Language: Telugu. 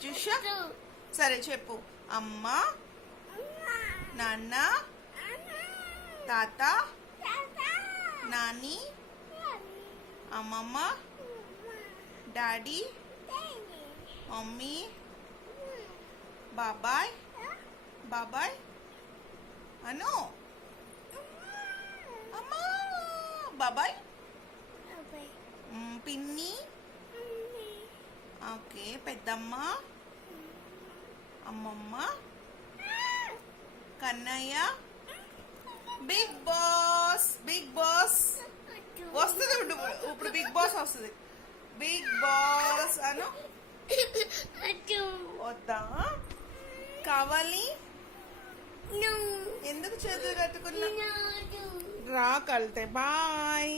ప్రత్యూష సరే చెప్పు. అమ్మ, నాన్న, తాత, నాని, అమ్మమ్మ, డాడీ, మమ్మీ, బాబాయ్, బాబాయ్ అను. అమ్మా, బాబాయ్, పిన్ని, ఓకే, పెద్దమ్మ, అమ్మమ్మ, కన్నయ్య, బిగ్ బాస్. బిగ్ బాస్ వస్తుంది ఇప్పుడు. బిగ్ బాస్ వస్తుంది. బిగ్ బాస్ అను. వద్దా? కావాలి? ఎందుకు చేతులు కట్టుకున్నా? రా కలితే. బాయ్.